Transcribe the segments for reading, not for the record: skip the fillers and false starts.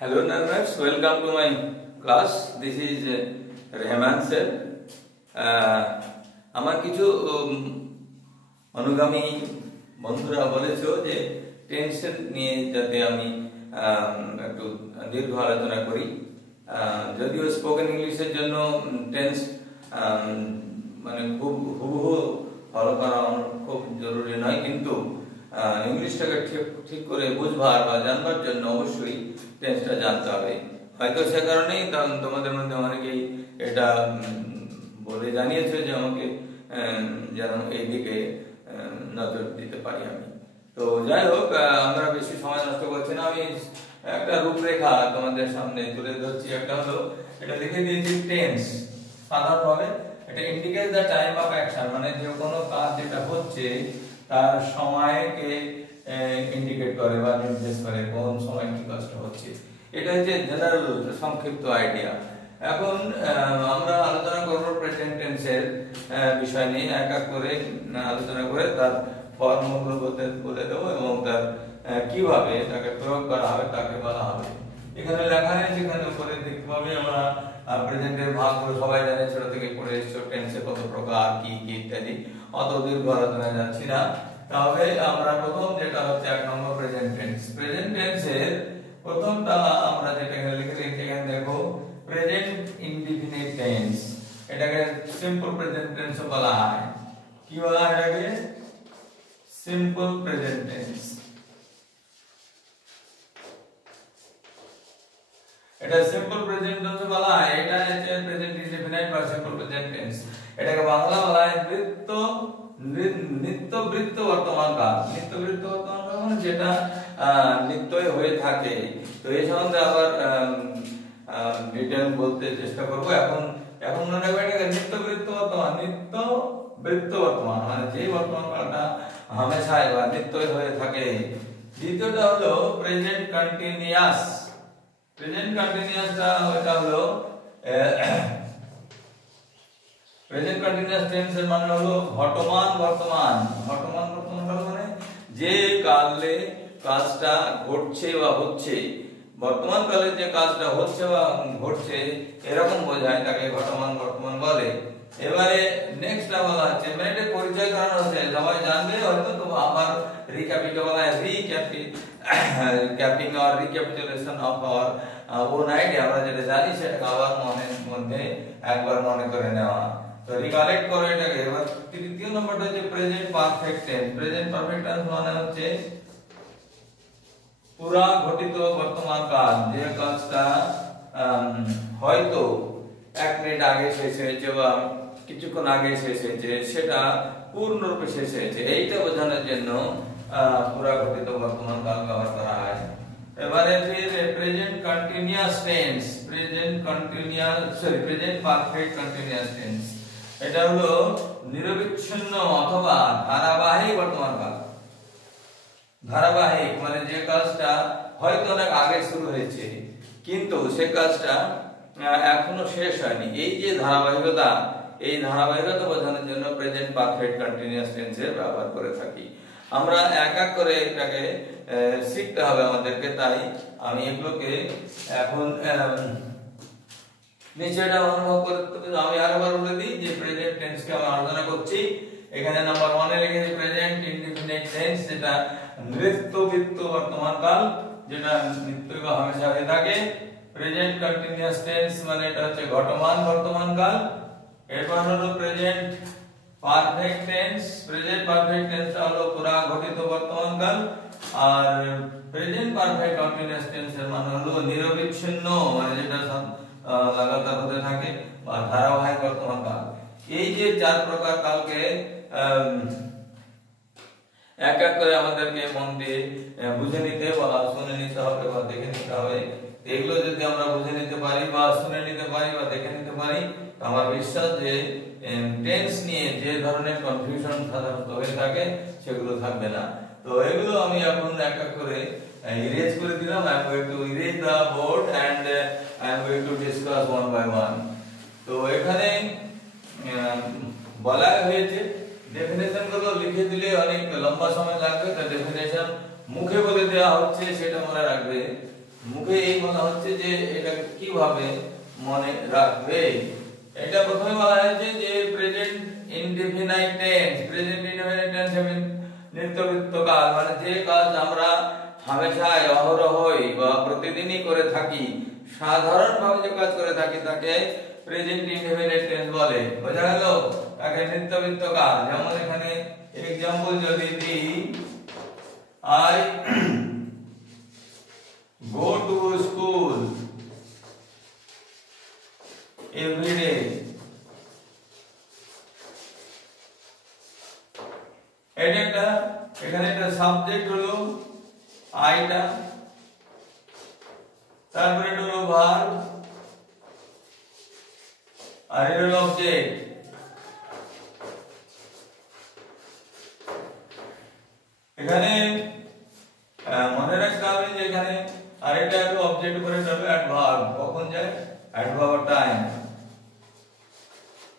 Hello learners, welcome to my class. This is Rehman sir. আমার কিছু অনুগামী বন্ধুরা বলেছো যে টেন্সের নিয়ে যাতে আমি একটু দীর্ঘ আলোচনা করি। যদিও স্পোকেন ইংলিশের জন্য টেন্স মানে খুব হুবহু ফলো করা খুব জরুরি নয়, কিন্তু ইংলিশটাকে ঠিক করে বুঝবার বা জানবার জন্য অবশ্যই টেন্সটা জানতে হবে। হয়তো সে কারণেই তোমাদের মধ্যে অনেকেই এটা বলে জানিয়েছে যে আমাকে যেন এইদিকে নজর দিতে পারি আমি। তো যাই হোক, আমরা বেশি সময় নষ্ট করছি না। আমি একটা রূপরেখা তোমাদের সামনে তুলে ধরছি। একটা হলো, এটা লিখে দিয়েছি টেন্স। সাধারণভাবে এটা indicate the time of action, মানে যে কোনো কাজ যেটা হচ্ছে তার সময়কে ইন্ডিকেট করে বা নির্দেশ করে কোন সময় কি কাজটা হচ্ছে। এটা হচ্ছে জেনারেল সংক্ষিপ্ত আইডিয়া। এখন আমরা আলোচনা করব প্রেজেন্ট টেন্সের বিষয় নিয়ে, এক এক করে আলোচনা করে তার ফর্মগুলো বলে দেবো এবং তার কিভাবে এটাকে প্রয়োগ করা হবে তাকে বলা হবে। এখানে লেখা আছে, এখানে উপরে দেখতে পাবে আমরা প্রেজেন্টের ভাগগুলো সবাই জানে, ছোট থেকে পড়ে এসেছো টেন্সে কত প্রকার কি কি ইত্যাদি। অত দীর্ঘ আলোচনায় যাচ্ছি না। তাহলে আমরা প্রথম যেটা হচ্ছে 1 নম্বর প্রেজেন্ট টেন্স। প্রেজেন্ট টেন্সের প্রথমটা আমরা যেটা এখানে লিখে রেখেছি, এখানে দেখো প্রেজেন্ট ইনডিফিনিট টেন্স। এটাকে সিম্পল প্রেজেন্ট টেন্স বলা হয়। কি বলা হয় এটাকে? Simple present tense. এটা সিম্পল প্রেজেন্ট টেন্স বলা হয়। এটা হচ্ছে প্রেজেন্ট ইনডিফিনিট বা সিম্পল প্রেজেন্ট টেন্স। এটাকে বাংলা বলা হয় নিত্যবৃত্ত বর্তমান কাল। নিত্যবৃত্ত বর্তমান কাল মানে যেটা নিত্যই হয়ে থাকে। তো এই সম্বন্ধে আবার ডিটেইল বলতে চেষ্টা করব। এখন মনে রাখবে এটাকে নিত্যবৃত্ত বর্তমান। নিত্যবৃত্ত বর্তমান মানে যে বর্তমান কালটা হামেশাই বা নিত্যই হয়ে থাকে। দ্বিতীয়টা হলো প্রেজেন্ট কন্টিনিউয়াস। প্রেজেন্ট কন্টিনিউয়াসটা এটা হলো প্রেজেন্ট কন্টিনিউয়াস টেন্সের মানে হলো ঘটমান বর্তমান। ঘটমান বর্তমান কাল মানে যে কালে কাজটা ঘটছে বা হচ্ছে, বর্তমান কালে যে কাজটা হচ্ছে বা ঘটছে এরকম বোঝায়, তাকে ঘটমান বর্তমান বলে। এবারে নেক্সটটা বলা হচ্ছে, মানে এটা পরিচয় করানো হচ্ছে, সবাই জানবে হয়তো, তো আবার রিক্যাপিটা বলা হয়। Recapping or recapitulation of our own idea. আমরা যেটা জানি সেটা আবার মনের মধ্যে একবার মনে করে নেওয়া। তো রিকালেক্ট করো এটাকে। এবার তৃতীয় নম্বরটা হচ্ছে present perfect tense. Present perfect tense মানে হচ্ছে পুরা ঘটিত বর্তমান কাল। যে কাজটা হয়তো 1 মিনিট আগে শেষ হয়েছে বা কিছুক্ষণ আগে শেষ হয়েছে, সেটা পূর্ণরূপে শেষ হয়েছে, এইটা বোঝানোর জন্য পুরা ঘটিত বর্তমান কাল ব্যবহার করা হয়। এবারে present continuous tense. Present perfect continuous tense এটা হলো নিরবিচ্ছিন্ন অথবা ধারাবাহিক বর্তমান কাল। ধারাবাহিক মানে যে কাজটা হয়তো অনেক আগে শুরু হয়েছে কিন্তু সে কাজটা এখনো শেষ হয়নি, এই যে ধারাবাহিকতা, এই ধারাবাহিকতা বোঝানোর জন্য প্রেজেন্ট পারফেক্ট কন্টিনিউয়াস টেন্সের ব্যবহার করে থাকি। আমরা এক এক করে এটাকে শিখতে হবে আমাদেরকে। তাই আমি এগুলোকে এখন নিচেটা অনুভব করতে আমি আরেকবার বলে দিই যে প্রেজেন্ট টেন্সকে আমরা আলোচনা করছি। এখানে নাম্বার 1 এ লিখেছি প্রেজেন্ট ইনডিফিনিট টেন্স, যেটা নিত্যবৃত্ত বর্তমান কাল, যেটা নিত্যই বা হামেশা হয়ে থাকে। প্রেজেন্ট কন্টিনিউয়াস টেন্স মানে এটা হচ্ছে ঘটমান বর্তমান কাল। এরপর হলো present perfect tense. Present perfect টেন্সটা হলো পুরা ঘটিত বর্তমান কাল। আর প্রেজেন্ট পারফেক্ট কন্টিনিউয়াস টেন্সের মানে হলো নিরবিচ্ছিন্ন, মানে যেটা লাগাতার হতে থাকে বা ধারাবাহিক বর্তমান কাল। এই যে 4 প্রকার কালকে এক এক করে আমাদেরকে মন দিয়ে বুঝে নিতে বা শুনে নিতে হবে বা দেখে নিতে হবে। এগুলো যদি আমরা বুঝে নিতে পারি বা শুনে নিতে পারি বা দেখে নিতে পারি, আমার বিশ্বাস যে টেন্স নিয়ে যে ধরনের কনফিউশন সাধারণত হয়ে থাকে সেগুলো থাকবে না। তো এগুলো আমি এখন এক এক করে ইরেজ করে দিলাম। I am going to erase the board and I am going to discuss one by one. তো এখানে বলা হয়েছে ডেফিনেশন গুলো লিখে দিলে অনেক লম্বা সময় লাগবে, তাই ডেফিনেশন মুখে বলে দেওয়া হচ্ছে সেটা মনে রাখবে মুখে এই বলা হচ্ছে যে এটা কিভাবে মনে রাখবে। এটা প্রথমে বলা হয়েছে যে present indefinite tense. Present indefinite tense নিত্যবৃত্তকাল, মানে যে কাজ আমরা হামেশাই অহরহই বা প্রতিদিনই করে থাকি, সাধারণভাবে যে কাজ করে থাকি তাকে প্রেজেন্ট ইনডেফিনাইট টেন্স বলে। বোঝা গেল? তাকে নিত্যবৃত্তকাল। যেমন এখানে এক্সাম্পল যদি দিই, I go to school every day. এটা একটা, এখানে একটা সাবজেক্ট হলো আইটা, তারপরে এটা হলো ভার্ব, আর এটা হলো অবজেক্ট। এখানে মনে রাখতে হবে যে এখানে আরেকটা হলো অবজেক্ট উপরে যাবে অ্যাডভার্ব, কখন যায় অ্যাডভার্ব টাইম।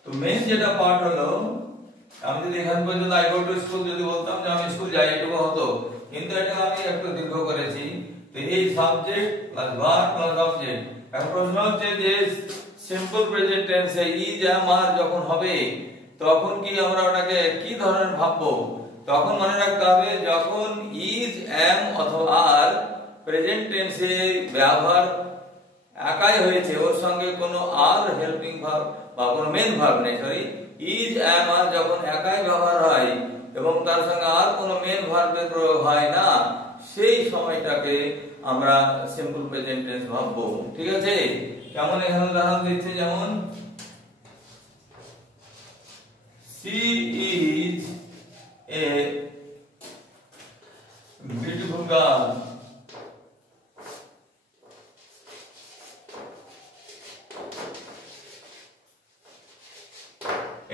তো মেইন যেটা পার্ট হলো, আমি যদি এখান পর্যন্ত আই গো টু স্কুল যদি বলতাম যে আমি স্কুল যাই, এটুকু হতো, কিন্তু এটা আমি একটু দীর্ঘ করেছি। তো এই subject plus verb plus object. এখন প্রশ্ন হচ্ছে যে সিম্পল প্রেজেন্ট টেন্সে ইজ অ্যাম আর যখন হবে তখন কি আমরা ওটাকে কি ধরনের ভাববো? তখন মনে রাখতে হবে যখন ইজ অ্যাম অথবা আর প্রেজেন্ট টেন্সে ব্যবহার একাই হয়েছে, ওর সঙ্গে কোনো আর হেল্পিং ভার্ব বা কোনো মেন ভার্ব নেই, সরি, ইজ অ্যাম আর যখন একাই ব্যবহার হয় এবং তার সঙ্গে আর কোনো মেন ভার্বের প্রয়োগ হয় না, সেই সময়টাকে আমরা সিম্পল প্রেজেন্ট টেন্স ভাববো। ঠিক আছে? কেমন এখানে উদাহরণ দিচ্ছে, যেমন she is a beautiful girl.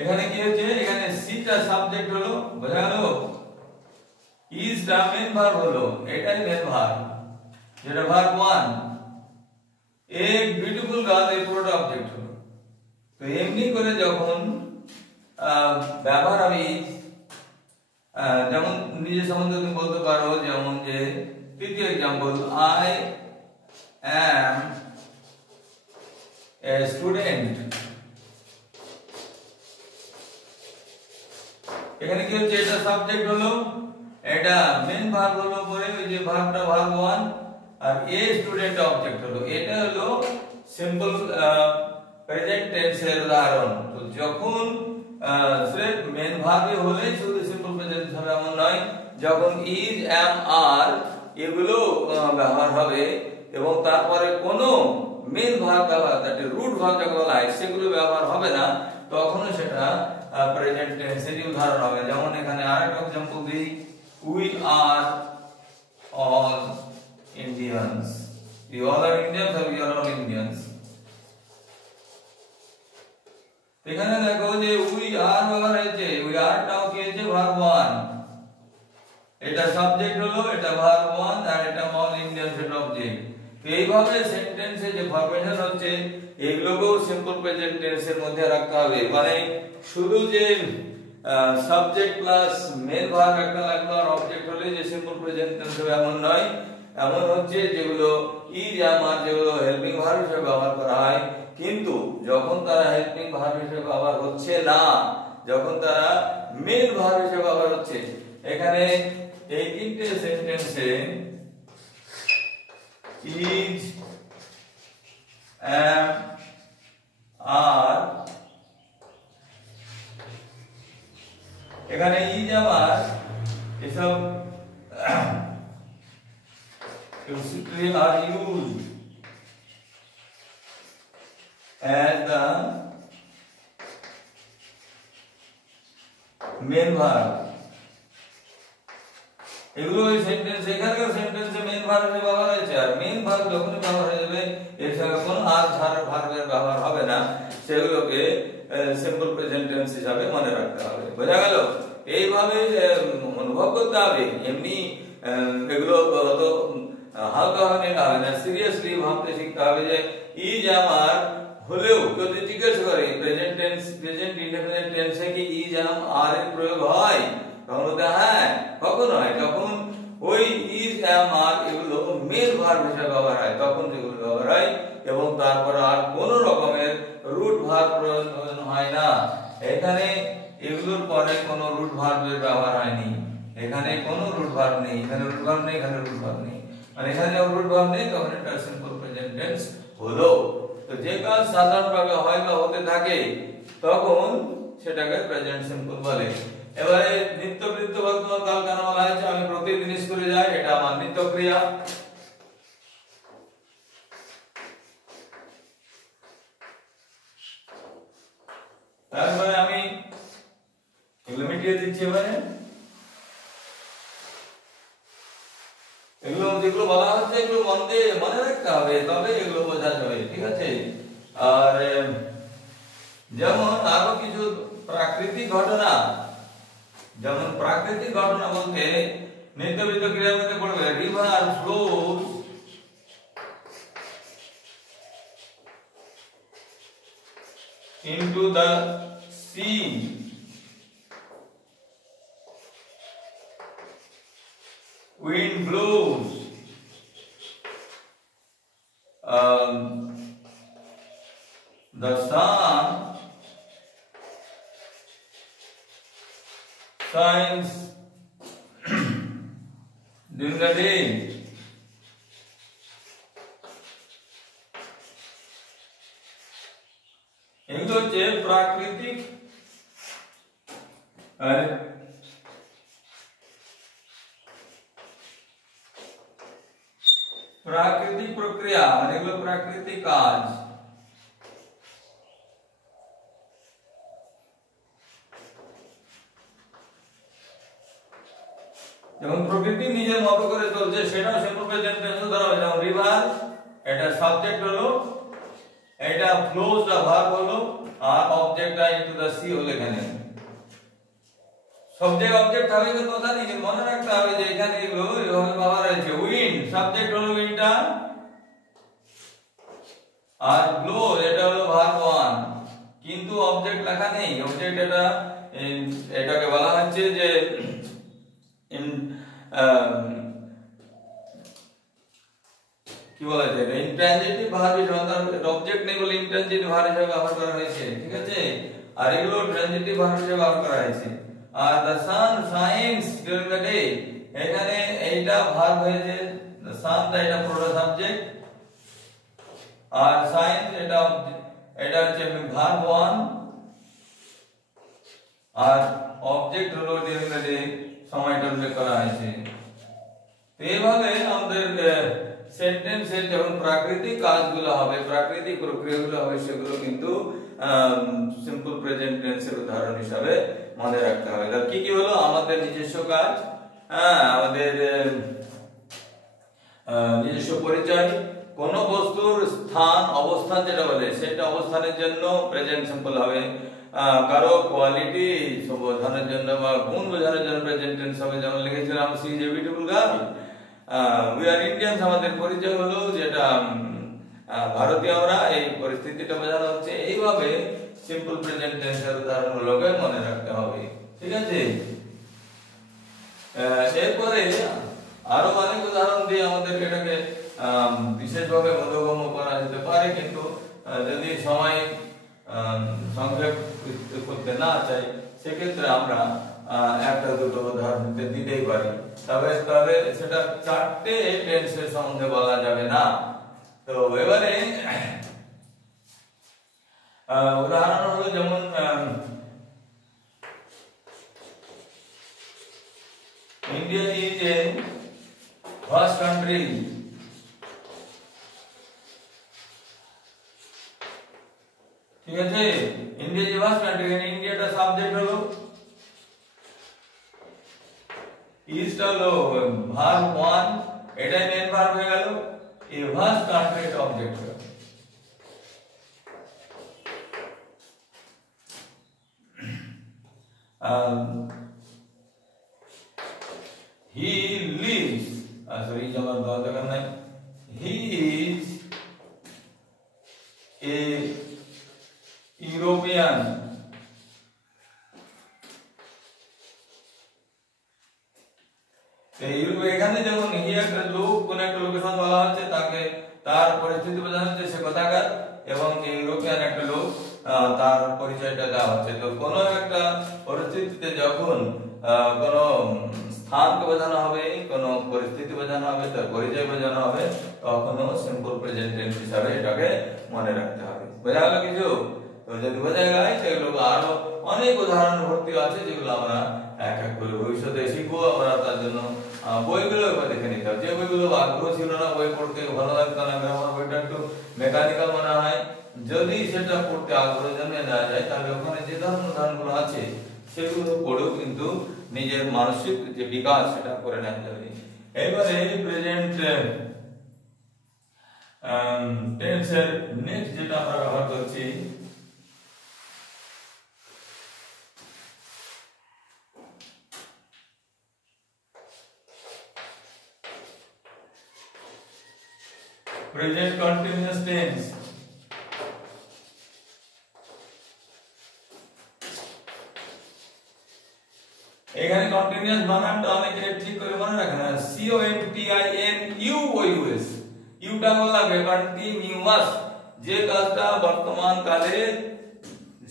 এখানে কি হচ্ছে, এখানে সি টা সাবজেক্ট হলো, বোঝা গেল? ইজ টা মেন ভার্ব হলো, এটাই মেন ভার্ব, যেটা ভার্ব 1। এ বিউটিফুল গার্ল এই পুরোটা অবজেক্ট হলো। তো এমনি করে যখন ব্যবহার আমি যেমন নিজের সম্বন্ধে তুমি বলতে পারো, যেমন যে তৃতীয় example, I am a student. এখানে কি হচ্ছে, এটা সাবজেক্ট হলো, এটা মেন ভার্ব হলো, পরে ওই যে ভার্বটা ভার্ব 1, আর এ স্টুডেন্ট অবজেক্ট হলো। এটা হলো সিম্পল প্রেজেন্ট টেন্সের উদাহরণ। তো যখন স্রেফ মেন ভার্বই হলে শুধু সিম্পল প্রেজেন্ট হবে এমন নয়, যখন ইজ অ্যাম আর এগুলো ব্যবহার হবে এবং তারপরে কোনো মেন ভার্ব ব্যবহার, দ্যাট ইজ রুট ভার্ব যাকে বলা হয়, সেগুলো ব্যবহার হবে না, তখনও সেটা প্রেজেন্ট টেন্সেরই উদাহরণ হবে। যেমন এখানে আরেকটা एग्जांपल দিই, we are all Indians. You all are Indians আর উই আর অল ইন্ডিয়ানস। এখানে দেখো যে উই আর ব্যবহার হয়েছে, উই আর টাও কি হয়েছে ভার্ব 1, এটা সাবজেক্ট হলো, এটা ভার্ব 1, আর এটা অল ইন্ডিয়ানস এর অবজেক্ট। তো এইভাবে সেন্টেন্সে যে ফরমেশন হচ্ছে এগুলোকেও সিম্পল প্রেজেন্ট টেন্সের মধ্যে রাখতে হবে। মানে শুধু যে সাবজেক্ট প্লাস মেন ভার্ব একটা লাগলো আর অবজেক্ট হলে যে সিম্পল প্রেজেন্ট টেন্স হবে এমন নয়। এমন হচ্ছে যেগুলো ইজ অ্যাম আর যেগুলো হেল্পিং ভার্ব হিসেবে ব্যবহার করা হয়, কিন্তু যখন তারা হেল্পিং ভার্ব হিসেবে ব্যবহার হচ্ছে না, যখন তারা মেন ভার্ব হিসেবে ব্যবহার হচ্ছে, এখানে এই তিনটে সেন্টেন্সে ইজ অ্যাম আর, এখানে ইজ আমার এসব basically are used as the main verb. এগুলো এই সেন্টেন্স, এখানকার সেন্টেন্সে মেন ভার্বের ব্যবহার হয়েছে, আর মেন ভার্ব যখনই ব্যবহার হয়ে যাবে এর সঙ্গে কোনো আর ভার্বের ব্যবহার হবে না, সেগুলোকে সিম্পল প্রেজেন্ট টেন্স হিসাবে মনে রাখতে হবে। বোঝা গেল? এইভাবে অনুভব করতে হবে, এমনি এগুলো তো হালকা ভাবে নিতে হবে না, সিরিয়াসলি ভাবতে শিখতে হবে যে ইজ আমার হলেও কেউ যদি জিজ্ঞেস করে প্রেজেন্ট টেন্স, প্রেজেন্ট ইনডেফিনিট টেন্সে কি ইজ অ্যাম আর এর প্রয়োগ হয়, তখন বলতে হ্যাঁ, কখন হয়, যখন ওই ইজ অ্যাম আর এগুলো মেন ভার্ব হিসেবে ব্যবহার হয় তখন যেগুলো ব্যবহার হয়, এবং তারপর আর কোনো রকমের রুট ভার্ব প্রয়োজন হয় না। এখানে এগুলোর পরে কোনো রুট ভার্বের ব্যবহার হয়নি, এখানে কোনো রুট ভার্ব নেই, এখানে রুট ভার্ব নেই, এখানে রুট ভার্ব নেই, মানে এখানে যখন রুট ভার্ব নেই তখন এটা সিম্পল প্রেজেন্ট টেন্স হলো। তো যে কাজ সাধারণভাবে হয় বা হতে থাকে তখন সেটাকে প্রেজেন্ট সিম্পল বলে। এবারে নিত্যবৃত্ত বর্তমান কাল কেন বলা হয়েছে? আমি প্রতিদিন স্কুলে যাই, এটা আমার নিত্য ক্রিয়া। তারপরে আমি এগুলো মিটিয়ে দিচ্ছি। এবারে এগুলো যেগুলো বলা হচ্ছে এগুলো মনে রাখতে হবে, তবে এগুলো বোঝা যাবে, ঠিক আছে? আর যেমন আরো কিছু প্রাকৃতিক ঘটনা, যেমন প্রাকৃতিক ঘটনা বলতে নিত্যবৃত্ত ক্রিয়ার মধ্যে পড়বে river flows into the sea, wind blows, the sun shines during the day, এগুলো হচ্ছে প্রাকৃতিক প্রক্রিয়া, মানে এগুলো প্রাকৃতিক কাজ। যেমন প্রকৃতি নিজের মতো করে চলছে, সেটাও সিম্পল প্রেজেন্ট টেন্সে ধরা হয়। যেমন রিভার, এটা সাবজেক্ট হলো, এটা ফ্লোজ দা ভার্ব হলো, আর অবজেক্টটা ইনটু দা সি হলো। এখানে সাবজেক্ট অবজেক্ট হবে তো কথা নেই, মনে রাখতে হবে যে এখানে এগুলো এভাবে ব্যবহার হয়েছে। উইন্ড, সাবজেক্ট হলো উইন্ডটা, আর ব্লো এটা হলো ভার্ব 1, কিন্তু অবজেক্ট লেখা নেই। অবজেক্ট এটাকে বলা হচ্ছে যে কি বলা যায়, ইনট্রানজিটিভ ভার্ব হিসেবে, অবজেক্ট নেই বলে ইনট্রানজিটিভ ভার্ব হিসেবে ব্যবহার করা হয়েছে, ঠিক আছে? আর এগুলো ট্রানজিটিভ ভার্ব হিসেবে ব্যবহার করা হয়েছে। আর the sun shines during the day, এখানে এইটা ভার্ব হয়েছে, the sun টা এটা পুরো সাবজেক্ট, আর shines এটা হচ্ছে ভার্ব 1, আর অবজেক্ট হলো during the day, সময়টা উল্লেখ করা হয়েছে। তো এইভাবে আমাদের সেন্টেন্সের যখন প্রাকৃতিক কাজগুলো হবে, প্রাকৃতিক প্রক্রিয়াগুলো হবে, সেগুলো কিন্তু সিম্পল প্রেজেন্ট টেন্সের উদাহরণ হিসাবে মনে রাখতে হবে। তাহলে কি কি হলো? আমাদের নিজস্ব কাজ, আমাদের নিজস্ব পরিচয়, কোন বস্তুর স্থান, অবস্থান যেটা বলে, সেটা অবস্থানের জন্য প্রেজেন্ট সিম্পল হবে। কারো কোয়ালিটি বোঝানোর জন্য বা গুণ বোঝানোর জন্য প্রেজেন্ট টেন্স হবে। যেমন লিখেছিলাম she is a beautiful girl, we are Indians, আমাদের পরিচয় হলো যেটা ভারতীয় আমরা, এই পরিস্থিতিটা বোঝানো হচ্ছে। এইভাবে সিম্পল প্রেজেন্ট টেন্সের উদাহরণগুলোকে মনে রাখতে হবে, ঠিক আছে? এরপরে আরো অনেক উদাহরণ দিয়ে আমাদের এটাকে বিশেষভাবে বোধগম্য করা যেতে পারে, কিন্তু যদি সময় সংক্ষেপ করতে না চাই, সেক্ষেত্রে আমরা একটা দুটো উদাহরণ দিতেই পারি। তবে সেটা চারটে টেন্সের সম্বন্ধে বলা যাবে না। তো এবারে উদাহরণ হলো, যেমন India is a vast country, ঠিক আছে? India is a vast country, ইন্ডিয়াটা সাবজেক্ট হলো, ইজটা হলো ভার্ব 1, এটাই মেন ভার্ব হয়ে গেল, এ ভাস্ট কান্ট্রি এটা অবজেক্ট হলো। he lives, sorry jamar baat karna hai, he is a European, এখানে যেমন হি একটা লোক, কোন একটা লোকেশন বলা পরিস্থিতি বোঝানো হবে, তার পরিচয় বোঝানো হবে, তখনও সিম্পল প্রেজেন্ট টেন্স হিসাবে এটাকে মনে রাখতে হবে। বোঝা গেল কিছু? তো যদি বোঝা যায় সেগুলো আরো অনেক উদাহরণ ভর্তি আছে যেগুলো আমরা এক এক করে ভবিষ্যতে শিখবো। আমরা তার জন্য বইগুলো একবার দেখে নিতে হবে। যে বইগুলো আগ্রহ ছিল না, বই পড়তে ভালো লাগতো না, গ্রামার বইটা একটু মেকানিক্যাল মনে হয়, যদি সেটা পড়তে আগ্রহ জন্মে না যায় তাহলে ওখানে যে ধরনের উদাহরণগুলো আছে সেগুলো পড়েও কিন্তু নিজের মানসিক যে বিকাশ সেটা করে নেওয়া যাবে। এবারে প্রেজেন্ট টেন্সের নেক্সট যেটা আমরা ব্যবহার করছি প্রেজেন্ট কন্টিনিউয়াস টেন্স। এখানে কন্টিনিউয়াস বানানটা অনেকে ঠিক করে মনে রাখে না, C O N T I N U O U S, ইউটা বলবে কন্টিনিউয়াস, যে কাজটা বর্তমান কালে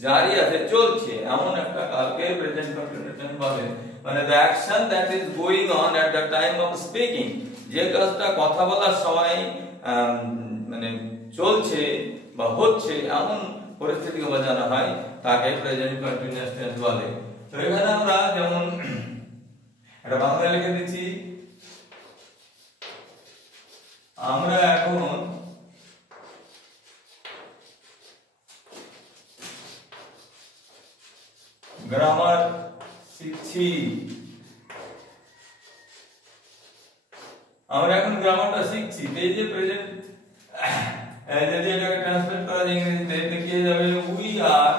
জারি আছে, চলছে, এমন একটা কালকে প্রেজেন্ট কন্টিনিউয়াস টেন্স বলে। মানে the action that is going on at the time of speaking, যে কাজটা কথা বলার সময় মানে চলছে বা হচ্ছে এমন পরিস্থিতিকে বোঝানো হয় তাকে প্রেজেন্ট কন্টিনিউয়াস টেন্স বলে। তো এখানে আমরা যেমন এটা বাংলা লিখে দিচ্ছি, আমরা এখন গ্রামার শিখছি, আমরা এখন গ্রামারটা শিখছি। এই যে প্রেজেন্ট যদি এটাকে ট্রান্সলেট করা যায় ইংরেজিতে লিখে যাবে we are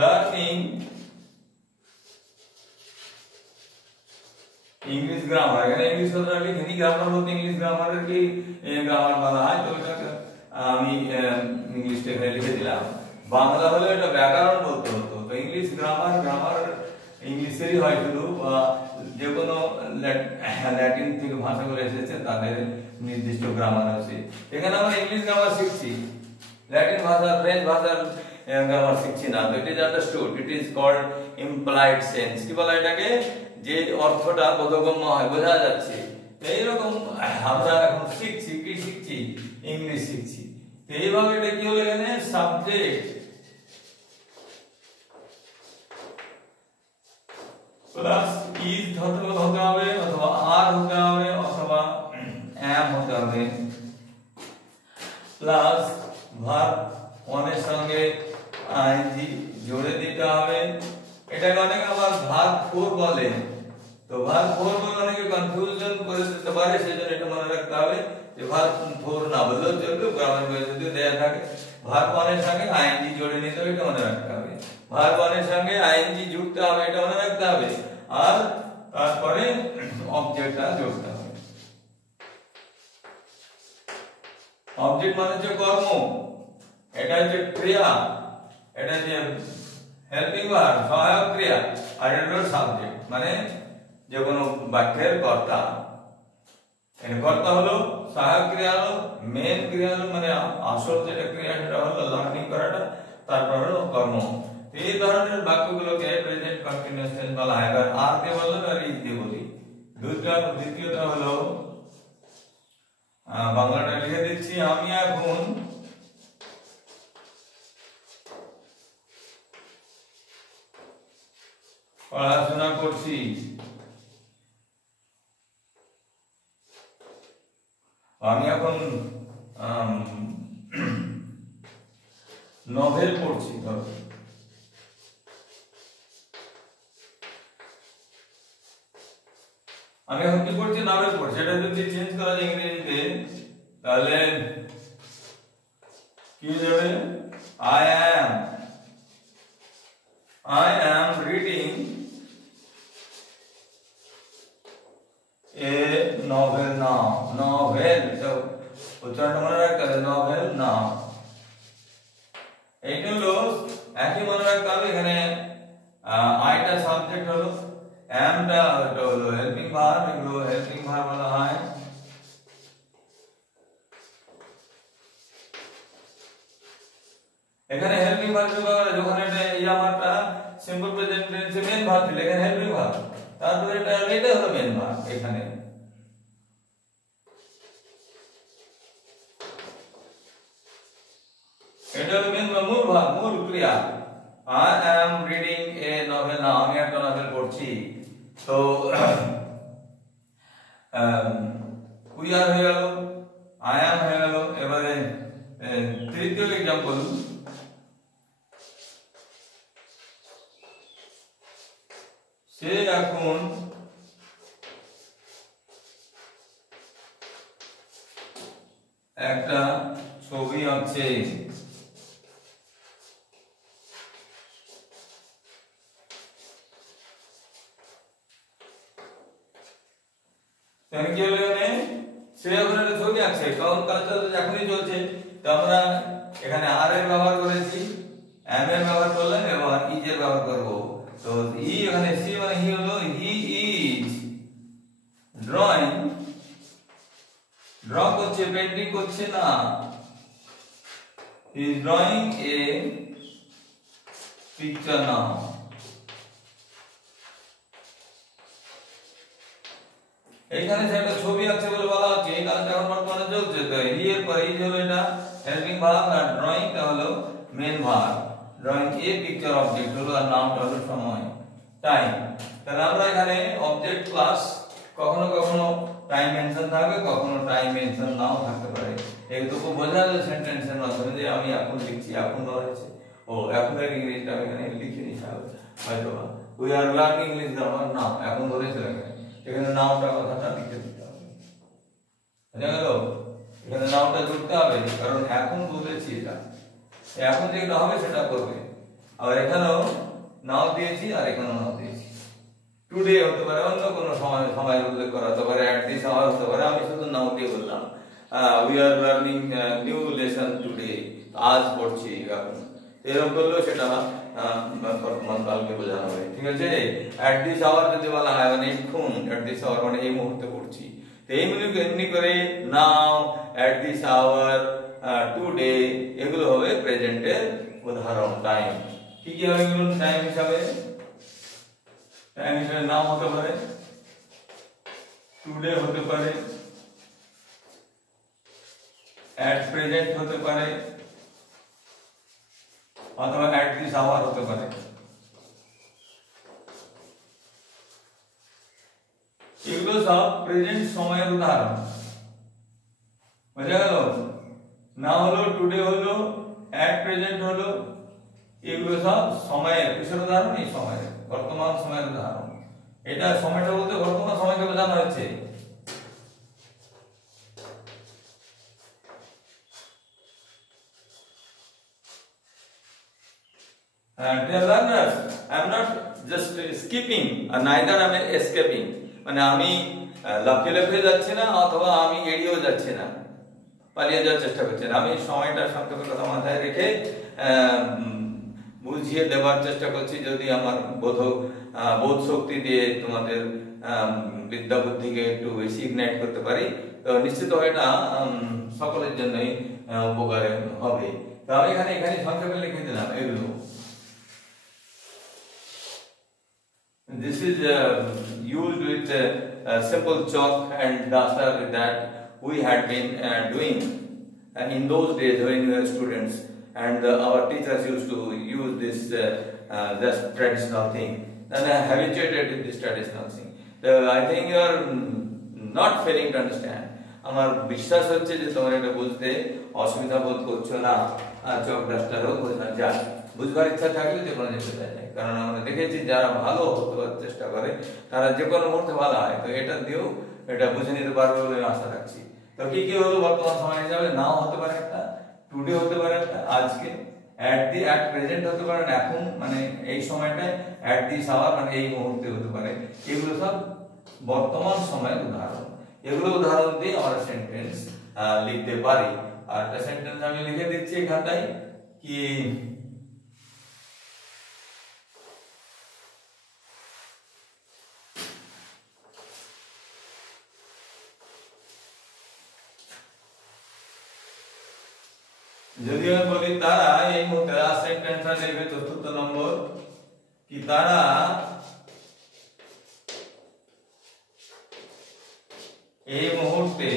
learning English grammar. এখানে ইংলিশ কথাটা লিখিনি, গ্রামার বলতে ইংলিশ গ্রামারের কি গ্রামার বলা হয়, তো এটাকে আমি ইংলিশটা এখানে লিখে দিলাম। বাংলা হলে এটা ব্যাকরণ বলতে হতো, তো ইংলিশ গ্রামার, গ্রামার ইংলিশেরই হয় শুধু, যে কোনো ল্যাটিন থেকে ভাষাগুলো এসেছে তাদের নির্দিষ্ট গ্রামার আছে। এখানে আমরা ইংলিশ গ্রামার শিখছি, ল্যাটিন ভাষা, ফ্রেঞ্চ ভাষার গ্রামার শিখছি না। তো it is understood, it is called implied sense. কি বলা এটাকে? যে অর্থটা বোধগম্য হয়, বোঝা যাচ্ছে। এইরকম আমরা এখন শিখছি, কি শিখছি? ইংলিশ শিখছি। তো এইভাবে এটা কি হলো, এখানে সাবজেক্ট প্লাস ইজ হতে হবে, অথবা আর হতে হবে, অথবা এম হতে হবে, প্লাস ভার্ব ওয়ানের সঙ্গে আইএনজি জুড়ে দিতে হবে। এটাকে অনেকে আবার ভার্ব ফোর বলে, তো ভার্ব ফোর বলে অনেকে কনফিউশন করে দিতে পারে, সেজন্য এটা মনে রাখতে হবে যে ভার্ব ফোর না বললেও চলবে, গ্রামার বইয়ে যদি দেয়া থাকে ভার্ব ওয়ানের সঙ্গে আইএনজি জুড়ে নিতে হবে, এটা মনে রাখতে হবে। ভার্ব ওয়ানের সঙ্গে আইএনজি জুড়তে হবে, এটা মনে রাখতে হবে, আর তারপরে অবজেক্টটা জুড়তে হবে। অবজেক্ট মানে হচ্ছে কর্ম, এটা হচ্ছে ক্রিয়া, এটা যে হেল্পিং ভার্ব সহায়ক ক্রিয়া, আর এটা হলো সাবজেক্ট মানে যে কোনো বাক্যের কর্তা। এর কর্তা হলো, সহায়ক ক্রিয়া হলো, মেন ক্রিয়া হলো মানে আসল যেটা ক্রিয়া সেটা হলো লার্নিং করাটা, তারপর হলো কর্ম। এই ধরনের বাক্যগুলোকে প্রেজেন্ট কন্টিনিউয়াস টেন্স বলা হয়। এবার আর দিয়ে বললো আর ইজ দিয়ে বলি। দ্বিতীয়টা হলো বাংলাটা লিখে দিচ্ছি, আমি এখন পড়াশোনা করছি। আমি এখন নভেল পড়ছি। ধরো আমি এখন কি পড়ছি? নভেল পড়ছি। এটা যদি চেঞ্জ করা যায় ইংরেজিতে তাহলে কি যাবে? I am reading a novel now. Novel, তো উচ্চারণটা মনে রাখতে হবে, novel now। এইটা হলো একই মনে রাখতে হবে, এখানে আইটা সাবজেক্ট হলো, আমটা হলো হেল্পিং ভার্ব, এগুলো হেল্পিং ভার্ব বলা হয়। এখানে হেল্পিং ভার্ব যখন এটা ইয়ামারটা সিম্পল প্রেজেন্ট টেন্সে মেন ভার্ব ছিল, এখানে হেল্পিং ভার্ব, তারপরে এটা হলো মেন ভার্ব। এখানে এটা হলো মেন ভার্ব, মূল ভার্ব, মূল ক্রিয়া। I am reading a novel now, আমি একটা নভেল পড়ছি। তো we are হয়ে গেল, I am হয়ে গেল। এবারে তৃতীয় এক্সাম্পল, সে এখন একটা ছবি আঁকছে। কি হলো এখানে, সে এখন একটা ছবি আঁকছে, কারণ কাজটা তো এখনই চলছে। তো আমরা এখানে আর এর ব্যবহার করেছি, এম এর ব্যবহার করলাম এবং ইজ এর ব্যবহার করব। তো ই এখানে সি মানে হি হলো, হি ইজ ড্রয়িং, ড্র করছে, পেন্টিং করছে না, he is drawing a picture now. এখানে যে একটা ছবি আছে বলে বলা হচ্ছে, এই কাজটা এখন বর্তমানে চলছে। তো হি এর পরে ইজ হলো এটা হেল্পিং ভার্ব, আর ড্রয়িং টা হলো main verb. Drawing a picture object হলো, আর নামটা হলো সময়, টাইম। তাহলে আমরা এখানে অবজেক্ট প্লাস কখনো কখনো টাইম মেনশন থাকবে, কখনো টাইম মেনশন নাও থাকতে পারে। এইটুকু বোঝা যায় সেন্টেন্সের মাধ্যমে যে আমি এখন লিখছি, এখন রয়েছে, ও এখন এর ইংলিশটা এখানে লিখে নিতে হবে হয়তো। We are learning English grammar now, এখন বলেছে এখানে নামটা কথাটা লিখে দিতে হবে, বুঝা গেল? এখানে নামটা জুড়তে হবে, কারণ এখন বলেছি এটা, এখন যেটা হবে সেটা করবে। আর এখানেও নাও দিয়েছি, আর এখানেও নাও দিয়েছি। টুডে হতে পারে, অন্য কোনো সময় উল্লেখ করা হতে পারে, অ্যাট দিস আওয়ার হতে পারে, আমি শুধু নাও দিয়ে বললাম। We are learning new lesson today, আজ পড়ছি এখন, এরকম করলেও সেটা বর্তমান কালকে বোঝানো হবে, ঠিক আছে? অ্যাট দিস আওয়ার যদি বলা হয় মানে এখন, অ্যাট দিস আওয়ার মানে এই মুহূর্তে পড়ছি। তো এমনি করে নাও, অ্যাট দিস আওয়ার, টুডে, এগুলো হবে প্রেজেন্টের উদাহরণ। টাইম কি কি হবে এগুলো টাইম হিসাবে? টাইম হিসাবে নাও হতে পারে, টুডে হতে পারে, অ্যাট প্রেজেন্ট হতে পারে, অথবা অ্যাট দিস আওয়ার হতে পারে। এগুলো সব প্রেজেন্ট সময়ের উদাহরণ, বুঝা গেল? না হলো, টুডে হলো, অ্যাট প্রেজেন্ট হলো, এগুলো সব সময়ের কিসের উদাহরণ? এই সময়ের, বর্তমান সময়ের উদাহরণ। এটা সময়টা বলতে বর্তমান সময়কে বোঝানো হচ্ছে। Dear learners, I am not just skipping, and neither am I escaping. মানে আমি লাফিয়ে লাফিয়ে যাচ্ছি না, অথবা আমি এড়িয়েও যাচ্ছি না, পালিয়ে যাওয়ার চেষ্টা করছি না। আমি সময়টা সংক্ষেপে কথা মাথায় রেখে বুঝিয়ে দেওয়ার চেষ্টা করছি, যদি আমার বোধ শক্তি দিয়ে তোমাদের বিদ্যা বুদ্ধিকে একটু বেশি ইগনাইট করতে পারি, তো নিশ্চিত এটা সকলের জন্যই উপকারে হবে। তো আমি এখানে সংক্ষেপে লিখে দিলাম এগুলো। This is used with simple chalk and duster that we had been doing in those days when we were students, and our teachers used to use this traditional thing, and I habituated with this traditional thing. I think you are not failing to understand. আমার বিশ্বাস হচ্ছে যে তোমরা এটা বুঝতে অসুবিধা বোধ করছো না। চক ডাস্টারও বোঝা যায়, বুঝবার ইচ্ছা থাকলে যে কোনো যেতে যায়, কারণ আমরা দেখেছি যারা ভালো হতে চেষ্টা করে তারা যে কোনো মুহূর্তে ভালো হয়। তো এটা দিয়েও এটা বুঝে নিতে পারবে বলে আমি আশা রাখছি। তো কি কি হলো বর্তমান সময় হিসাবে? নাও হতে পারে একটা, টুডে হতে পারে একটা, আজকে, অ্যাট প্রেজেন্ট হতে পারে এখন মানে এই সময়টায়, অ্যাট দিস আওয়ার মানে এই মুহূর্তে হতে পারে। এগুলো সব বর্তমান সময়ের উদাহরণ। এগুলো উদাহরণ দিয়ে আমরা সেন্টেন্স লিখতে পারি। আর একটা সেন্টেন্স আমি লিখে দিচ্ছি এখানটায়, কি যদি আমি বলি তারা এই মুহূর্তে সেন্টেন্স লিখবে চতুর্থ নম্বর, কি তারা এই মুহূর্তে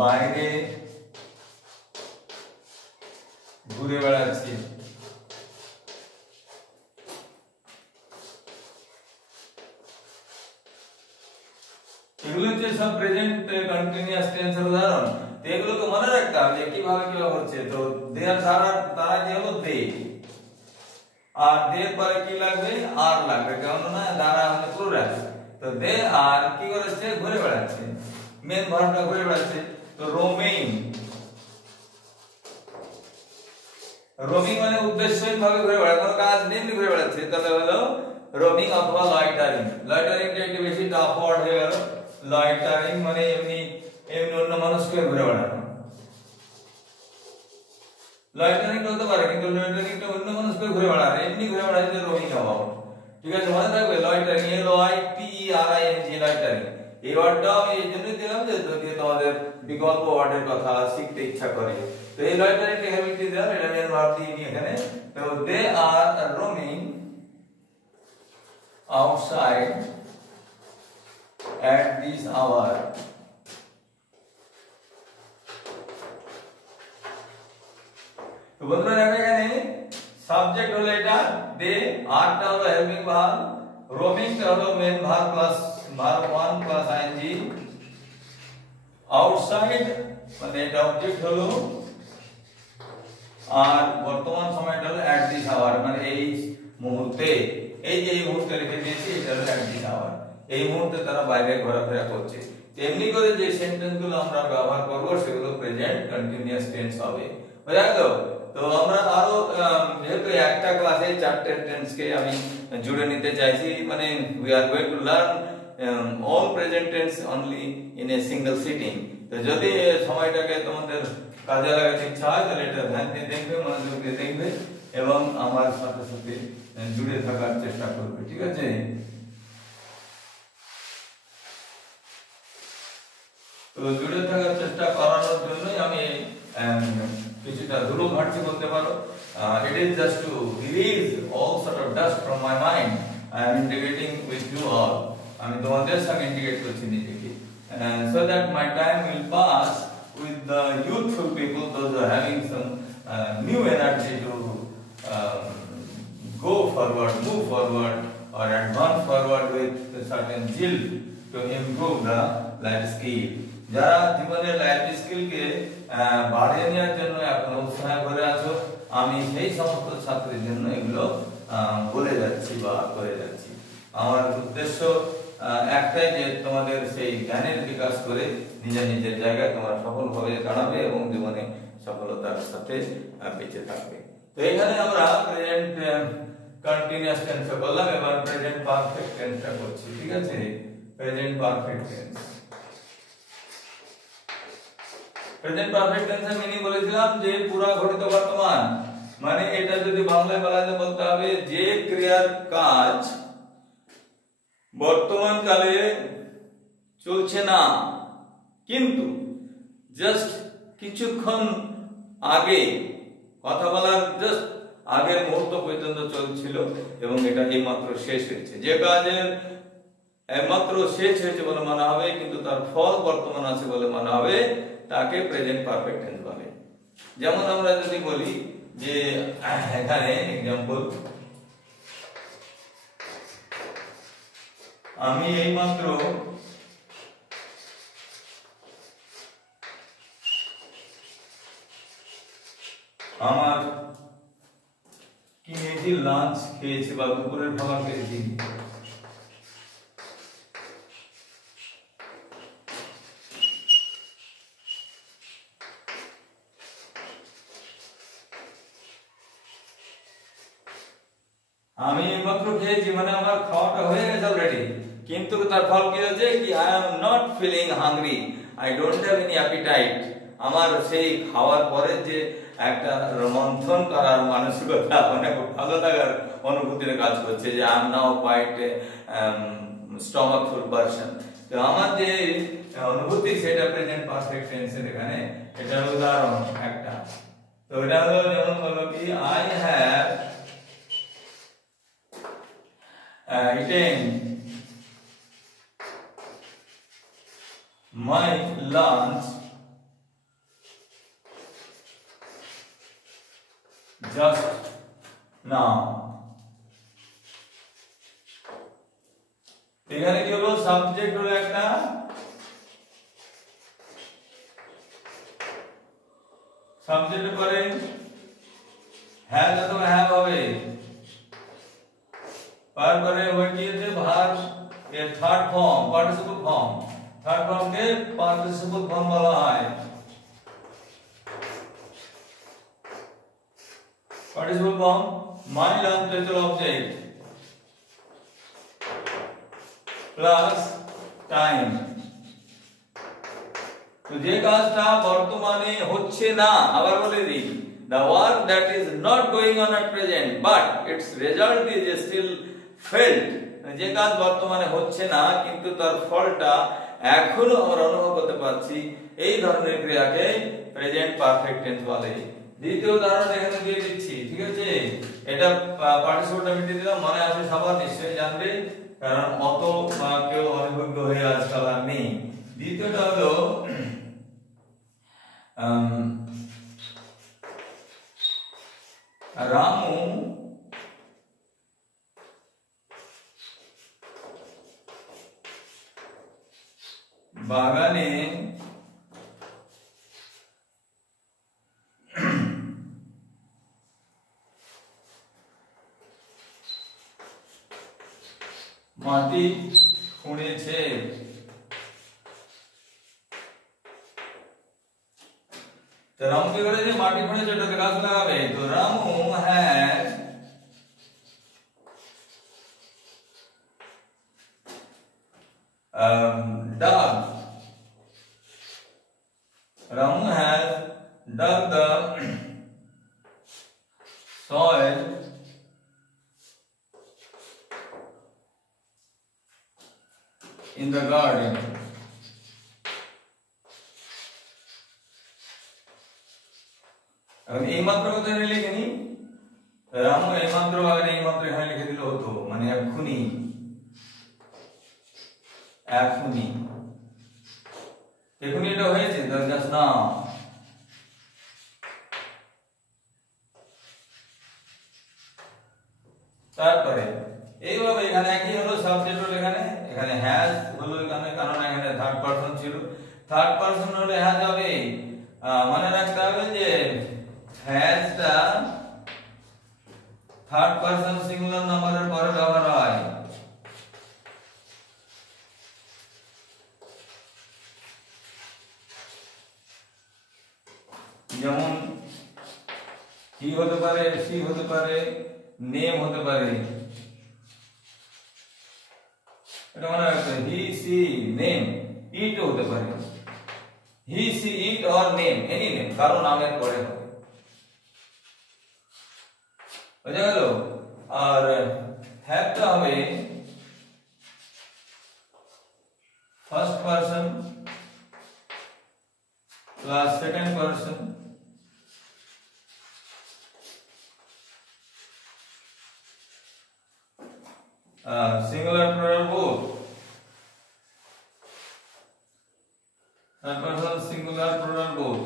বাইরে ঘুরে বেড়াচ্ছে। এগুলো হচ্ছে সব প্রেজেন্ট কন্টিনিউয়াস টেন্সের উদাহরণ। তো এগুলোকে মনে রাখতে হবে কিভাবে কিভাবে হচ্ছে। তো দেয়ার তারা কি হলো দে, আর দে পরে কি লাগবে আর লাগবে, কারণ না দ্বারা হচ্ছে প্লুরাল। তো দে আর কি করেছে ঘুরে বেড়াচ্ছে, মেন ভার্বটা ঘুরে বেড়াচ্ছে। তো রোমিং, রোমিং মানে উদ্দেশ্যহীনভাবে ঘুরে বেড়াচ্ছে, কোনো কাজ নেই ঘুরে বেড়াচ্ছে, তাহলে হলো রোমিং অথবা লয়টারিং। লয়টারিংটা একটু বেশি টাফ ওয়ার্ড হয়ে গেল। লয়টারিং মানে এমনি এমনি অন্য মানুষকে ঘুরে বেড়ানো। লয়টারিং হতে পারে, কিন্তু লয়টারিংটা অন্য মানুষকে ঘুরে বেড়ানো, এমনি ঘুরে বেড়াচ্ছে রোমিং অ্যাবাউট। ঠিক আছে, মনে থাকবে লয়টারিং, LOITERING লয়টারিং। এই ওয়ার্ডটা আমি এই জন্যই দিলাম যে যদি তোমাদের বিকল্প ওয়ার্ডের কথা শিখতে ইচ্ছা করে। তো এই লয়টারিং হ্যাবিটটি দিলাম, এটা মেন ভার্ব দিয়ে নিই এখানে। তো দে আর roaming outside at this hour. তো বন্ধুরা এখানে সাবজেক্ট হলো এটা দে, আরটা হলো হেল্পিং ভার্ব, রোমিংটা হলো main verb plus verb 1 plus ING, outside মানে এটা অবজেক্ট হলো, আর বর্তমান সময়টা হলো at this hour মানে এই মুহূর্তে। এই যে এই মুহূর্তে লিখে দিয়েছি এটা হলো at this hour, এই মুহূর্তে তারা বাইরে ঘোরাফেরা করছে। তেমনি করে যে সেন্টেন্সগুলো আমরা ব্যবহার করব সেগুলো প্রেজেন্ট কন্টিনিউয়াস টেন্স হবে। বুঝা গেল? তো আমরা আরো যেহেতু একটা ক্লাসে চারটে টেন্সকে আমি জুড়ে নিতে চাইছি, মানে we are going to learn all present tense only in a single sitting. তো যদি সময়টাকে তোমাদের কাজে লাগাতে ইচ্ছা হয় তাহলে এটা ধ্যান দিয়ে দেখবে, মনোযোগ দিয়ে দেখবে এবং আমার সাথে সাথে জুড়ে থাকার চেষ্টা করবে। ঠিক আছে? তো জুড়ে থাকার চেষ্টা করানোর জন্যই আমি কিছুটা ধুলো ঘাটছি বলতে পারো। It is just to release all sort of dust from my mind. I am integrating with you all. আমি তোমাদের সঙ্গে ইন্টিগ্রেট করছি নিজেকে, so that my time will pass with the youthful people, those who are having some new energy to go forward, move forward, or advance forward with a certain zeal to improve the life skill. যারা জীবনের লাইফ স্কিলকে বাড়িয়ে নেওয়ার জন্য এখন উৎসাহ করে আছো, আমি সেই সমস্ত ছাত্রদের জন্য এগুলো বলে যাচ্ছি বা করে যাচ্ছি। আমার উদ্দেশ্য একটাই যে তোমাদের সেই জ্ঞানের বিকাশ করে নিজের নিজের জায়গায় তোমরা সফলভাবে দাঁড়াবে এবং জীবনে সফলতার সাথে বেঁচে থাকবে। তো এখানে আমরা প্রেজেন্ট কন্টিনিউয়াস টেন্স বললাম, এবার প্রেজেন্ট পারফেক্ট টেন্সটা করছি। ঠিক আছে? Present perfect tense. Present perfect টেন্সের মিনিং বলেছিলাম যে পুরা ঘটিত বর্তমান, মানে এটা যদি বাংলায় বলা যায় বলতে হবে যে ক্রিয়ার কাজ বর্তমান কালে চলছে না কিন্তু জাস্ট কিছুক্ষণ আগে কথা বলার জাস্ট আগের মুহূর্ত পর্যন্ত চলছিল এবং এটা এইমাত্র শেষ হয়েছে। যে কাজের একমাত্র শেষ হয়েছে বলে মানা হবে কিন্তু তার ফল বর্তমান আছে বলে মানা হবে, তাকে প্রেজেন্ট পারফেক্ট টেন্স বলে। যেমন আমরা যদি বলি যে এখানে एग्जांपल, আমি এইমাত্র আমার কি মেয়েটি লাঞ্চ খেয়েছে বা দুপুরের খাবার খেয়েছি। আমি এইমাত্র খেয়েছি মানে আমার খাওয়াটা হয়ে গেছে অলরেডি, কিন্তু তার ফল কি হচ্ছে কি I am not feeling hungry, I don't have any appetite. আমার সেই খাওয়ার পরে যে একটা মন্থন করার মানসিকতা, অনেক ভালো লাগার অনুভূতির কাজ করছে যে I am now quite stomach full person. তো আমার যে অনুভূতি সেটা প্রেজেন্ট পারফেক্ট টেন্সের এখানে এটার উদাহরণ একটা। তো এটা হলো যেমন হলো কি I have eaten my lunch just now. এখানে কি হলো সাবজেক্ট হলো একটা সাবজেক্ট পরে হ্যাজ অথবা হ্যাভ হবে তারপরে ওই কি আছে ভার্ব এর third form participle form third ফর্মকে পার্টিসিপল ফর্ম বলা হয় participle form my lunch is object plus time তো যে কাজটা বর্তমানে হচ্ছে না আবার বলে দিই the work that is not going on at present but its result is still felt যে কাজ বর্তমানে হচ্ছে না কিন্তু তার ফলটা এখনো আমরা অনুভব করতে পারছি এই ধরনের ক্রিয়াকে প্রেজেন্ট পারফেক্ট টেন্স বলে দ্বিতীয় উদাহরণ এখানে দিয়ে দিচ্ছি ঠিক আছে এটা পার্টিসিপেট আমি দিয়ে দিলাম মনে আছে সবার নিশ্চয়ই জানবে কারণ অত কেউ অভিজ্ঞ হয়ে আজকাল আর নেই দ্বিতীয়টা হলো রামু বাগানে মাটি খুঁড়েছে তো রামু কি করেছে মাটি খুঁড়েছে ওটাতে গাছ লাগাবে তো Ramu has dug Ramu has dug the soil in the garden এখন এই মাত্র কথা লিখিনি রামু এই মাত্র বাগানে এই মাত্র এখানে লিখে দিলে হতো মানে এক্ষুনি এখনই এখনই এটা হয়েছে জাস্ট নাও তারপরে এইভাবে এখানে একই হলো সাবজেক্ট হলো এখানে হ্যাজ হলো এখানে কারণ এখানে থার্ড পারসন ছিল থার্ড পারসন হলে হ্যাজ হবে মনে রাখতে হবে যে হ্যাজটা থার্ড পারসন সিঙ্গুলার নাম্বারের পরে ব্যবহার হয় যেমন হি হতে পারে সি হতে পারে নেম হতে পারে এটা মনে রাখতে হি সি নেম ইট হতে পারে he she it or name any name কারো নামের পরে হবে বুঝা গেল আর হ্যাভটা হবে first person plus second person singular plural both third person singular plural both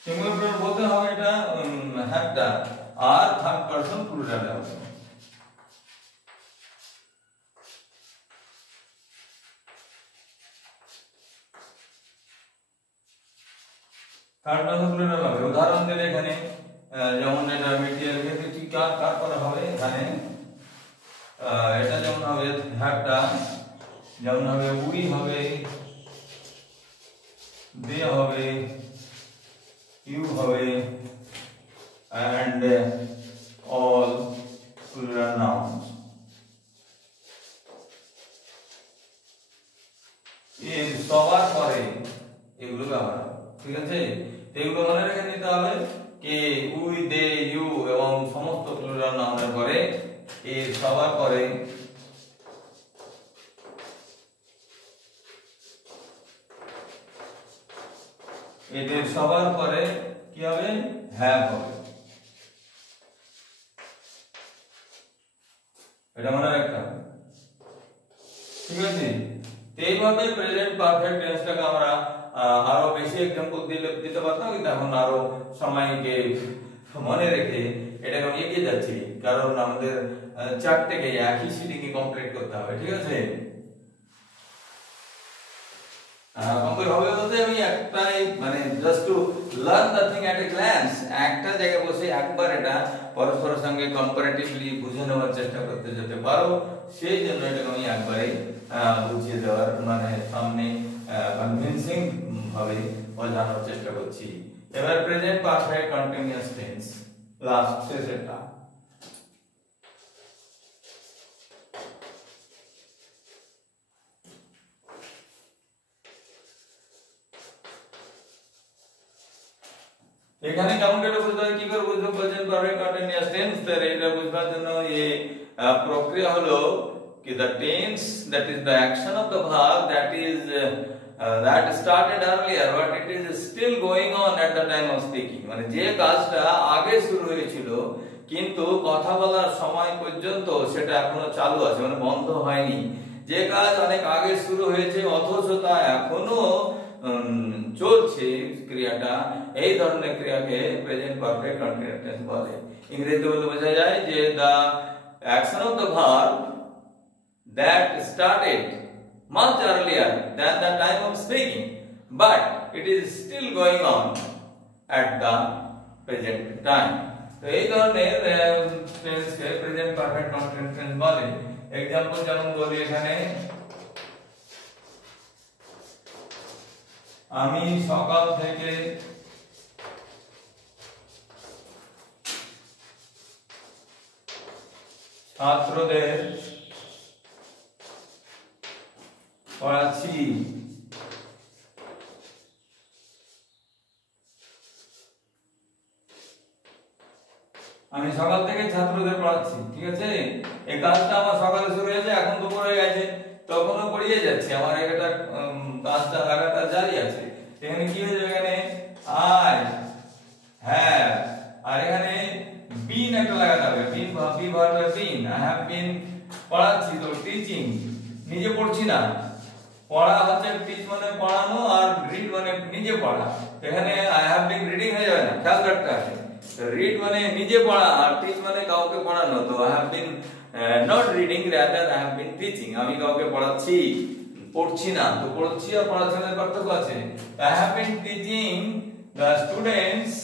singular plural both হবে এটা হ্যাভটা আর থার্ড পারসন প্লুরাল হবে থার্ড পারসন প্লুরাল হবে উদাহরণ দিলে এখানে যেমন এটা মেটেরিয়াল ক্ষেত্রে ঠিক কার করা হবে এখানে এটা যেমন হবে হ্যাভটা যেমন হবে উই হবে দে হবে ইউ হবে and all plural nouns এই সবার পরে এগুলো ব্যবহার ঠিক আছে এগুলো মনে রেখে নিতে হবে কে উই দে ইউ এবং সমস্ত প্লুরাল নাউনের পরে এর সবার পরে এদের সবার পরে কি হবে, হ্যাভ হবে। এটা মনে রাখতে হবে, ঠিক আছে। এইভাবে প্রেজেন্ট পারফেক্ট টেন্সটাকে আমরা আরো বেশি एग्जांपल দিতে পারতাম, কিন্তু এখন আরো সময়কে মনে রেখে এটাকে আমি এগিয়ে যাচ্ছি, কারণ আমাদের চারটেকে একই সিটিংয়ে কমপ্লিট করতে হবে, ঠিক আছে। কমপ্লিট হবে বলতে আমি একটাই মানে just to learn the thing at a glance, একটা জায়গায় বসে একবার এটা পরস্পরের সঙ্গে কম্পারেটিভলি বুঝে নেওয়ার চেষ্টা করতে যেতে পারো, সেই জন্য এটাকে আমি একবারে বুঝিয়ে দেওয়ার মানে সামনে কনভিন্সিং ভাবে বোঝানোর চেষ্টা করছি। এবার present perfect continuous tense last শেষেরটা। এখানে কেমন করে বুঝতে হবে, কি করে বুঝবো প্রেজেন্ট পারফেক্ট কন্টিনিউয়াস টেন্স? তার এটা বুঝবার জন্য এই প্রক্রিয়া হলো কি the tense, that is the action of the verb that is that started earlier but it is still going on at the time of speaking, মানে যে কাজটা আগে শুরু হয়েছিল কিন্তু কথা বলার সময় পর্যন্ত সেটা এখনো চালু আছে, মানে বন্ধ হয়নি। যে কাজ অনেক আগে শুরু হয়েছে অথচ তা এখনো চলছে ক্রিয়াটা, এই ধরনের ক্রিয়াকে প্রেজেন্ট পারফেক্ট কন্টিনিউয়াস টেন্স বলে। ইংরেজিতে বলতে বোঝা যায় যে the action of the verb that started much earlier than the time of speaking but it is still going on at the present time, তো এই ধরনের টেন্সকে প্রেজেন্ট পারফেক্ট কন্টিনিউয়াস টেন্স বলে। एग्जांपल যেমন বলি, এখানে আমি সকাল থেকে ছাত্রদের পড়াচ্ছি। আমি সকাল থেকে ছাত্রদের পড়াচ্ছি, ঠিক আছে। এই কাজটা আমার সকালে শুরু হয়েছে, এখন দুপুর হয়ে গেছে, তখনও পড়িয়ে যাচ্ছে, আমার এটা কাজটা লাগাতার জারি আছে। এখানে কি হয়েছে, এখানে আই হ্যাভ, আর এখানে বিন একটা লাগাতে হবে, been be verb been, I have been পড়াচ্ছি, তো টিচিং, নিজে পড়ছি না। পড়া হচ্ছে টিচ মানে পড়ানো, আর রিড মানে নিজে পড়া। এখানে আই হ্যাভ বিন রিডিং হয়ে যাবে না, খেয়াল রাখতে হবে। রিড মানে নিজে পড়া, আর টিচ মানে কাউকে পড়ানো। তো I have bin not reading, rather I have been teaching, আমি কাউকে পড়াচ্ছি, পড়ছি না। তো পড়ছি আর পড়াচ্ছি এর পার্থক্য আছে। I have been teaching the students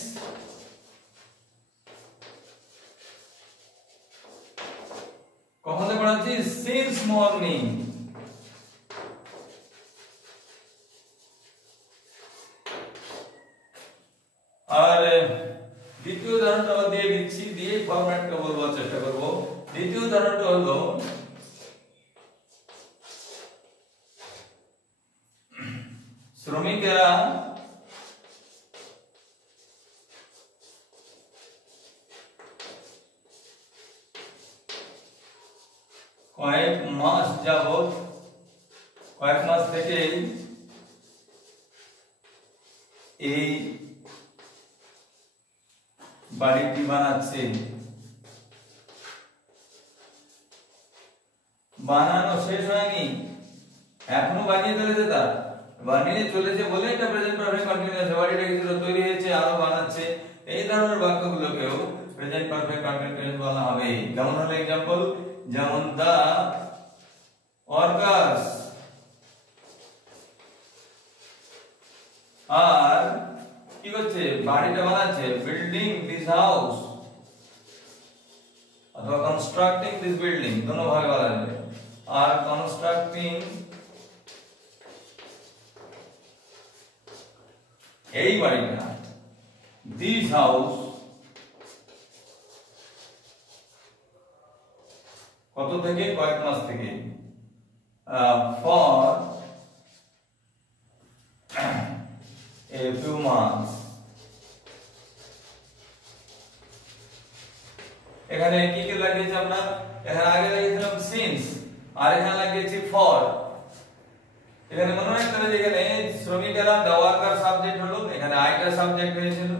কখন থেকে পড়াচ্ছি, সিন্স মর্নিং। আর দ্বিতীয় উদাহরণটা দিয়ে দিচ্ছি, দিয়ে ফরম্যাটটা বলবার চেষ্টা করব। দ্বিতীয় উদাহরণটা হলো শ্রমিকেরা কয়েক মাস যাবত, কয়েক মাস থেকে এই বাড়িটি বানাচ্ছে। বানানো শেষ হয়নি, এখনো বানিয়ে চলেছে, তার বানিয়ে চলেছে বলে এটা প্রেজেন্ট পারফেক্ট কন্টিনিউয়াস। বাড়িটা কিছু তৈরি হয়েছে, আরো বানাচ্ছে, এই ধরনের বাক্যগুলোকেও প্রেজেন্ট পারফেক্ট কন্টিনিউয়াস বলা হবে। যেমন হলো एग्जांपल, যেমন দা ওয়ার্কার্স আর কি করছে, বাড়িটা বানাচ্ছে, বিল্ডিং দিস হাউস অথবা কনস্ট্রাক্টিং দিস বিল্ডিং, दोनों ভাবে বলা যাবে। আর কনস্ট্রাক্টিং এই বাড়িটা, দিস হাউস কত থেকে, কয়েক মাস থেকে, ফর a few months। এখানে কি কি লাগিয়েছি আমরা, এখানে আগে লাগিয়েছিলাম সিন্স, আর এখানে লাগিয়েছি ফর। এখানে মনে রাখতে হবে যে এখানে শ্রমিকেরা দা ওয়ার্কার সাবজেক্ট হলো, এখানে আইটা সাবজেক্ট হয়েছিল।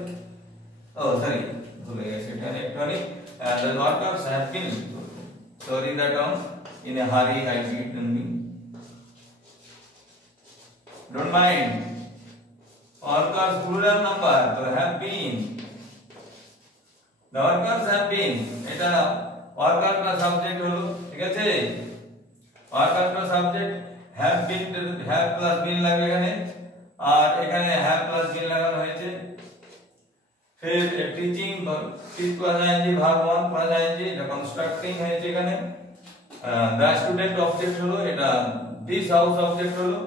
ও সরি, ভুলে গেছি এখানে একটুখানি, the workers have been, sorry that in a hurry I didn't mean, don't mind, workers plural number so have been, the workers have been, এটা worker का সাবজেক্ট হলো, ঠিক আছে। worker का subject have been, have plus been লাগবে এখানে, আর এখানে have plus been লাগানো হয়েছে। फिर teaching teach plus ING verb 1 plus ING, এটা কনস্ট্রাক্টিং হয়েছে এখানে। দা স্টুডেন্ট অবজেক্ট হলো, এটা দিস হাউস অবজেক্ট হলো।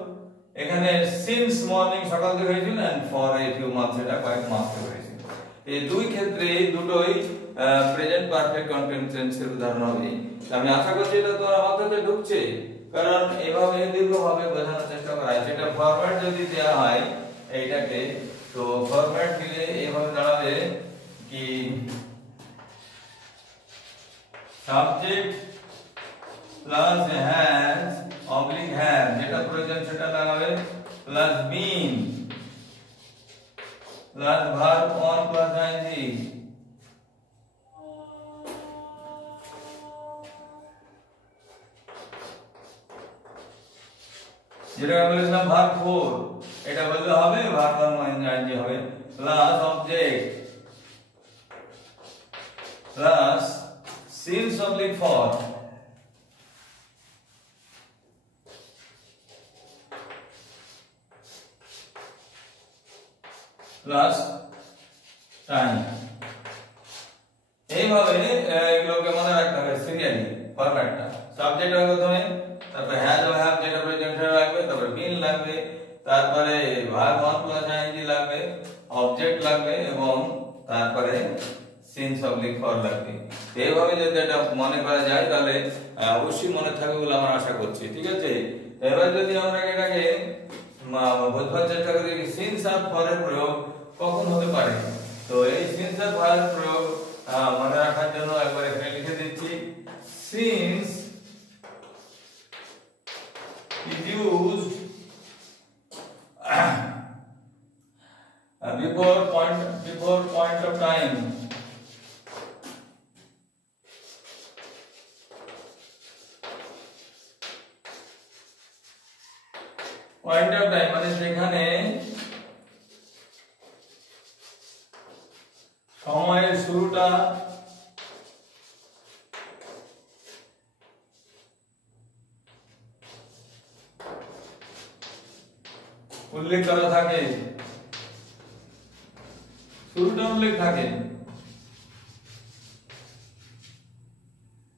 এখানে সিন্স মর্নিং সকাল থেকে হয়েছিল, and for a few months এটা কয়েক মাস থেকে হয়েছিল। এই দুই ক্ষেত্রে দুটোই প্রেজেন্ট পারফেক্ট কন্টিনিউয়াস টেন্সের উদাহরণ হবে। আমি আশা করছি এটা তোমার মাথাতে ঢুকছে, কারণ এভাবে দীর্ঘভাবে বোঝানোর চেষ্টা করা হয়। এটা ফরওয়ার্ড যদি দেয়া হয় এইটাকে, তো ফরওয়ার্ড দিলে এভাবে দাঁড়াবে কি subject plus has oblique have, যেটা প্রয়োজন সেটা লাগাবে, plus been plus verb on plus ING, যেটা বলেছিলাম ভার্ব 4, এটা বললে হবে ভার্ব অন আইএনজি হবে, plus object plus since oblique for plus time. এইভাবে এগুলোকে মনে রাখতে হবে সিরিয়ালি ফরম্যাটটা। সাবজেক্ট হবে প্রথমে, তারপরে হ্যাজ ও হ্যাভ যেটা প্রয়োজন সেটা লাগবে, তারপরে বিন লাগবে, তারপরে ভার্ব অন প্লাস আইএনজি লাগবে, অবজেক্ট লাগবে, এবং তারপরে সিন্স অবলিক ফর লাগবে। এইভাবে যদি এটা মনে করা যায় তাহলে অবশ্যই মনে থাকবে বলে আমরা আশা করছি, ঠিক আছে। এবার যদি আমরা এটাকে বোঝবার চেষ্টা করি সিন্স আর ফরের প্রয়োগ কখন হতে পারে, তো এই সিন্স আর ফরের প্রয়োগ মনে রাখার জন্য একবার এখানে লিখে দিচ্ছি, since is used before point of time, point of time মানে যেখানে সময়ের শুরুটা উল্লেখ করা থাকে, শুরুটা উল্লেখ থাকে।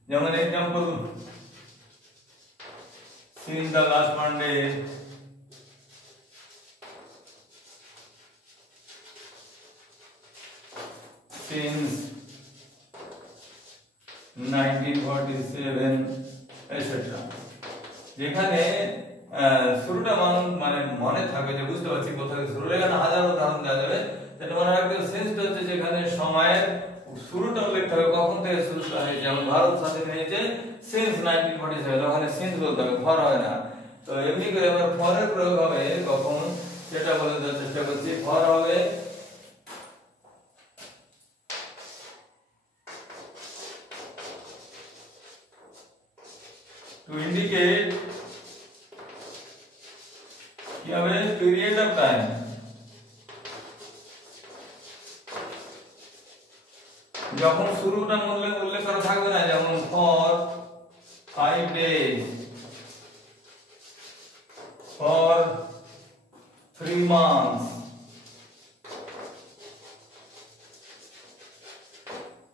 যেমন example, since the last Monday, since 1947 etc. যেখানে শুরুটা মানে মনে থাকে যে বুঝতে পারছি কোথায় শুরু, এখানে হাজার উদাহরণ দেওয়া যাবে, সেটা মনে রাখতে হবে। সেন্সটা হচ্ছে যেখানে সময়ের শুরুটা উল্লেখ থাকে, কখন থেকে শুরুটা হয়। যেমন ভারত স্বাধীন হয়েছে সিন্স 1947, ওখানে সিন্স বলতে হবে, ফর হয় না। তো এমনি করে আবার ফরের প্রয়োগ হবে কখন সেটা বলে দেওয়ার চেষ্টা করছি। ফর হবে to indicate কি হবে period of time, যখন শুরুটা উল্লেখ করা থাকবে না, যেমন for 5 days, for 3 months,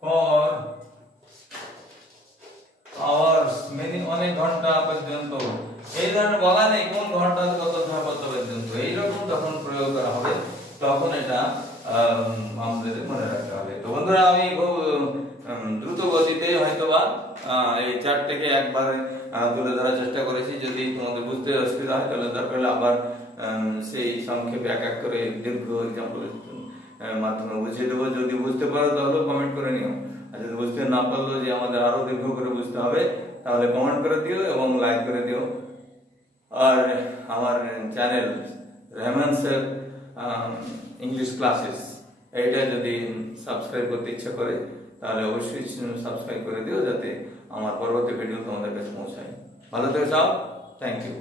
for hours, many অনেক ঘন্টা পর্যন্ত। এই ধরনের বলা নেই কোন ঘন্টা কত সময় পর্যন্ত, এইরকম যখন প্রয়োগ করা হবে তখন এটা আমাদের মনে রাখতে হবে। তো বন্ধুরা, আমি খুব দ্রুত গতিতে হয়তোবা এই চারটাকে একবারে তুলে ধরার চেষ্টা করেছি। যদি তোমাদের বুঝতে অসুবিধা হয় তাহলে দরকার আবার সেই সংক্ষেপে এক এক করে দীর্ঘ এক্সাম্পলের মাধ্যমে বুঝিয়ে দেবো। যদি বুঝতে পারো তাহলে কমেন্ট করে নিও। আর যদি বুঝতে না পারলো যে আমাদের আরো দীর্ঘ করে বুঝতে হবে, তাহলে কমেন্ট করে দিও এবং লাইক করে দিও। আর আমার চ্যানেল রেহমান স্যার ইংলিশ ক্লাসেস, এইটা যদি সাবস্ক্রাইব করতে ইচ্ছা করে তাহলে অবশ্যই সাবস্ক্রাইব করে দিও, যাতে আমার পরবর্তী ভিডিও তোমাদের কাছে পৌঁছায়। ভালো থেকো সব, থ্যাংক ইউ।